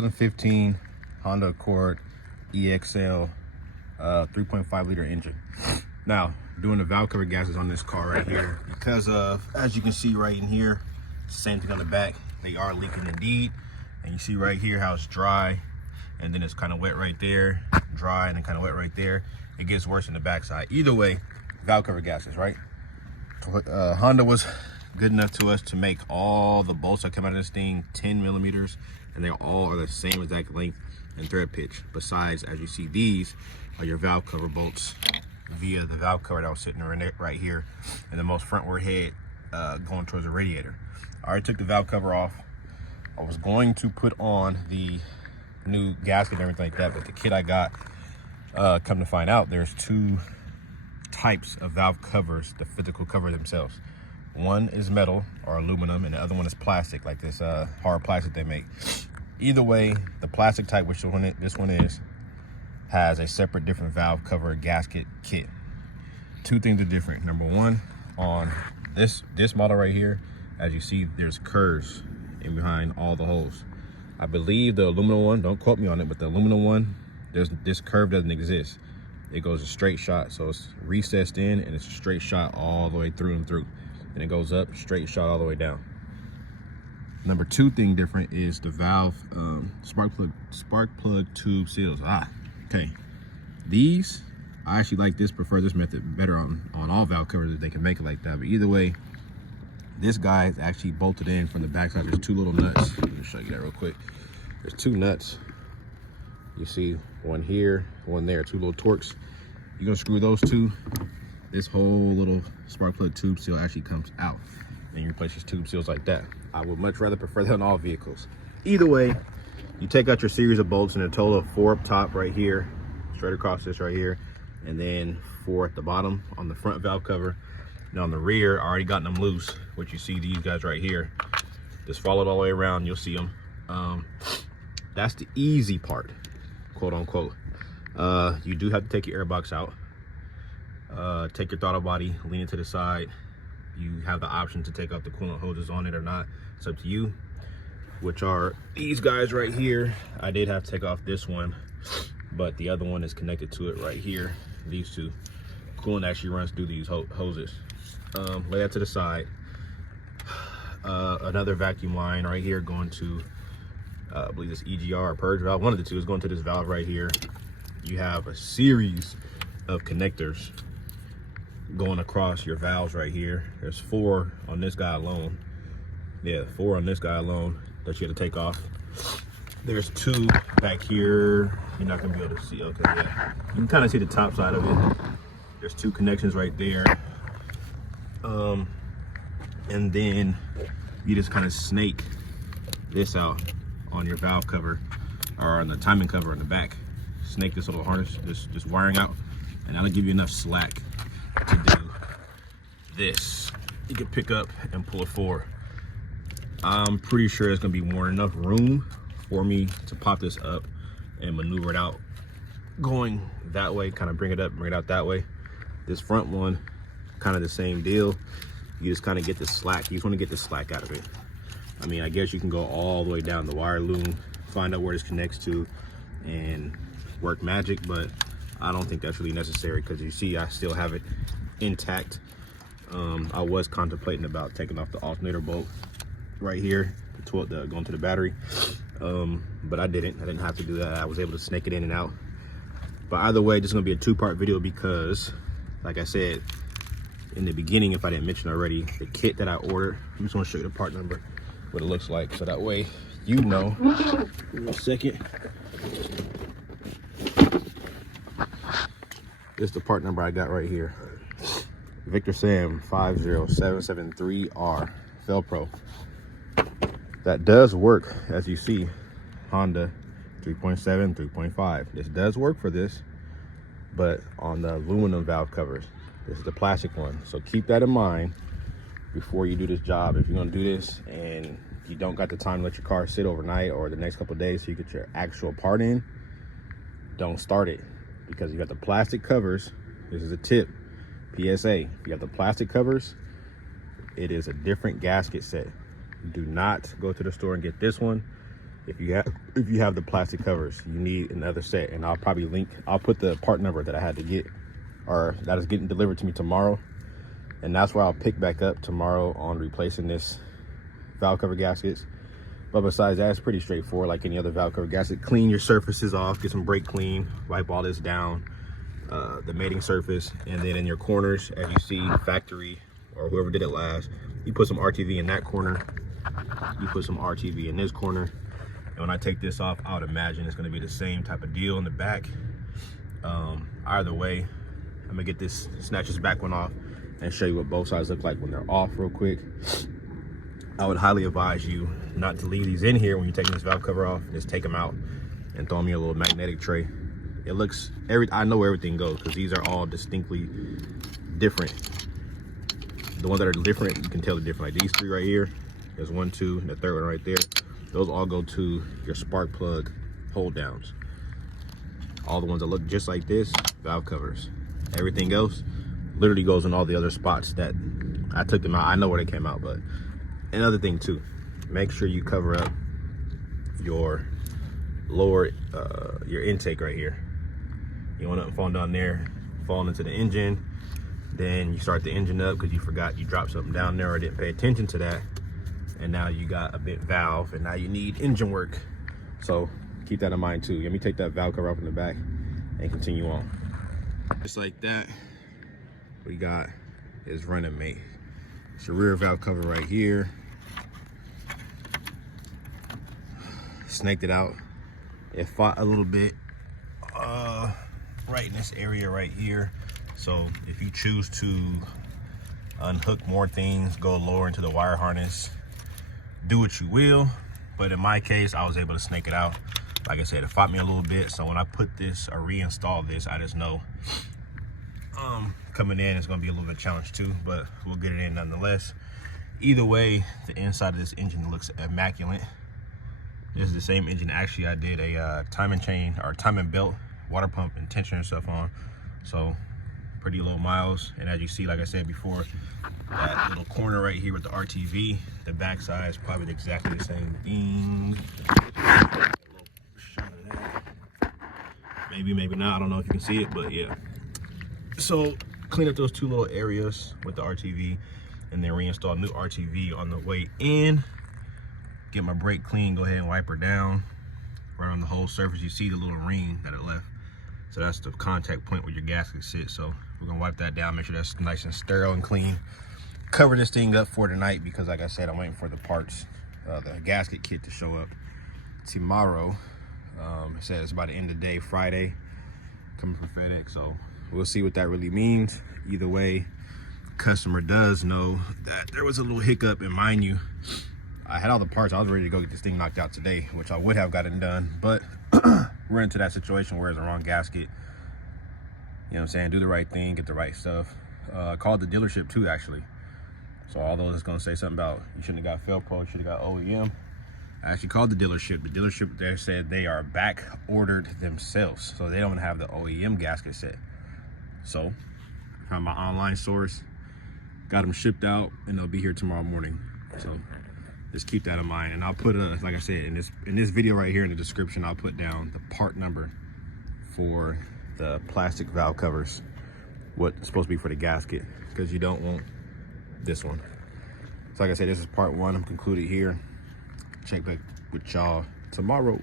2015 Honda Accord EXL 3.5 liter engine. Now, doing the valve cover gaskets on this car right here, because of, as you can see right in here, same thing on the back, they are leaking indeed. And you see right here how it's dry, and then it's kind of wet right there, dry, and then kind of wet right there. It gets worse in the backside. Either way, valve cover gaskets, right? Honda was good enough to us to make all the bolts that come out of this thing 10 millimeters, and they all are the same exact length and thread pitch. Besides, as you see, these are your valve cover bolts via the valve cover that was sitting right here, and the most frontward head going towards the radiator. I already took the valve cover off. I was going to put on the new gasket and everything like that, but the kit I got, come to find out, there's two types of valve covers, the physical cover themselves. One is metal or aluminum, and the other one is plastic, like this hard plastic they make. Either way, the plastic type, which this one is, has a separate different valve cover gasket kit. Two things are different. Number one, on this model right here, as you see, there's curves in behind all the holes. I believe the aluminum one, don't quote me on it, but the aluminum one, this curve doesn't exist. It goes a straight shot, so it's recessed in and it's a straight shot all the way through and through. And it goes up, straight shot all the way down. Number two thing different is the valve spark plug tube seals. Okay. These, I actually like this, prefer this method better on all valve covers if they can make it like that. But either way, this guy is actually bolted in from the backside. There's two little nuts. Let me show you that real quick. There's two nuts. You see one here, one there, two little Torx. You're gonna screw those two. This whole little spark plug tube seal actually comes out, and you replace these tube seals like that. I would much rather prefer that on all vehicles. Either way, you take out your series of bolts, and a total of 4 up top right here, straight across this right here, and then 4 at the bottom on the front valve cover. Now on the rear, I already got them loose, which you see these guys right here. Just follow it all the way around, you'll see them. That's the easy part, quote unquote. You do have to take your airbox out. Take your throttle body, lean it to the side. You have the option to take out the coolant hoses on it or not. It's up to you, which are these guys right here. I did have to take off this one, but the other one is connected to it right here. These two. Coolant actually runs through these hoses. Lay that to the side. Another vacuum line right here going to, I believe this EGR or purge valve. One of the two is going to this valve right here. You have a series of connectors going across your valves right here. There's 4 on this guy alone. Yeah, 4 on this guy alone that you have to take off. There's 2 back here. You're not gonna be able to see. Okay, yeah, you can kind of see the top side of it. There's 2 connections right there. And then you just kind of snake this out on your valve cover, or on the timing cover on the back. Snake this little harness, this wiring out, and that'll give you enough slack to do this. You can pick up and pull it forward. I'm pretty sure there's gonna be more than enough room for me to pop this up and maneuver it out going that way, kind of bring it up, bring it out that way. This front one, kind of the same deal. You just kind of get the slack. You just want to get the slack out of it. I mean, I guess you can go all the way down the wire loom, find out where this connects to, and work magic, but I don't think that's really necessary, because you see I still have it intact. I was contemplating about taking off the alternator bolt right here, going to the battery, but I didn't have to do that. I was able to snake it in and out. But either way, this is going to be a 2-part video, because like I said in the beginning, if I didn't mention already, the kit that I ordered, I'm just going to show you the part number, what it looks like, so that way you know. Give me a second. This is the part number I got right here. Victor Sam 50773R Felpro. That does work, as you see. Honda 3.7, 3.5. This does work for this, but on the aluminum valve covers. This is the plastic one. So keep that in mind before you do this job. If you're gonna do this and you don't got the time to let your car sit overnight or the next couple of days so you get your actual part in, don't start it, because you got the plastic covers. This is a tip, PSA. If you have the plastic covers, it is a different gasket set. Do not go to the store and get this one. if you have the plastic covers, you need another set. And I'll put the part number that I had to get, or that is getting delivered to me tomorrow. And that's where I'll pick back up tomorrow on replacing this valve cover gaskets. But besides that, it's pretty straightforward like any other valve cover gasket. Clean your surfaces off, get some brake clean, wipe all this down, the mating surface, and then in your corners, as you see, factory or whoever did it last, you put some RTV in that corner, you put some RTV in this corner. And when I take this off, I would imagine it's going to be the same type of deal in the back. Either way, I'm gonna get this, snatch this back one off and show you what both sides look like when they're off real quick. I would highly advise you not to leave these in here when you're taking this valve cover off. Just take them out and throw them in a little magnetic tray. It looks, I know where everything goes because these are all distinctly different. The ones that are different, you can tell they're different. Like these three right here, there's 1, 2, and the third one right there. Those all go to your spark plug hold downs. All the ones that look just like this, valve covers. Everything else literally goes in all the other spots that I took them out. I know where they came out. But another thing too, make sure you cover up your lower, your intake right here. You want nothing falling down there, falling into the engine. Then you start the engine up because you forgot you dropped something down there or didn't pay attention to that. And now you got a bent valve and now you need engine work. So keep that in mind too. Let me take that valve cover off in the back and continue on. Just like that, we got is running mate. It's a rear valve cover right here. Snaked it out. It fought a little bit right in this area right here. So if you choose to unhook more things, go lower into the wire harness, do what you will. But in my case, I was able to snake it out. Like I said, it fought me a little bit. So when I put this or reinstall this, I just know coming in it's gonna be a little bit of a challenge too, but we'll get it in nonetheless. Either way, the inside of this engine looks immaculate. This is the same engine actually I did a timing chain or timing belt, water pump and tensioner stuff on. So pretty low miles. And as you see, like I said before, that little corner right here with the RTV, the back side is probably exactly the same thing. Maybe, maybe not. I don't know if you can see it, but yeah. So clean up those two little areas with the RTV and then reinstall new RTV on the way in. Get my brake clean, go ahead and wipe her down right on the whole surface. You see the little ring that it left. So that's the contact point where your gasket sits. So we're gonna wipe that down, make sure that's nice and sterile and clean. Cover this thing up for tonight because like I said, I'm waiting for the parts, the gasket kit to show up tomorrow. It says by the end of the day, Friday, coming from FedEx. So we'll see what that really means. Either way, customer does know that there was a little hiccup, and mind you, I had all the parts. I was ready to go get this thing knocked out today, which I would have gotten done, but we're into that situation where it's the wrong gasket. You know what I'm saying? Do the right thing, get the right stuff. Called the dealership too, actually. So although it's gonna say something about you shouldn't have got Felco, you should have got OEM. I actually called the dealership. The dealership there said they are back ordered themselves, so they don't have the OEM gasket set. So found my online source, got them shipped out, and they'll be here tomorrow morning. So just keep that in mind. And I'll put like I said, in this video right here in the description, I'll put down the part number for the plastic valve covers, what's supposed to be for the gasket, because you don't want this one. So like I said, this is part one. I'm concluded here. Check back with y'all tomorrow.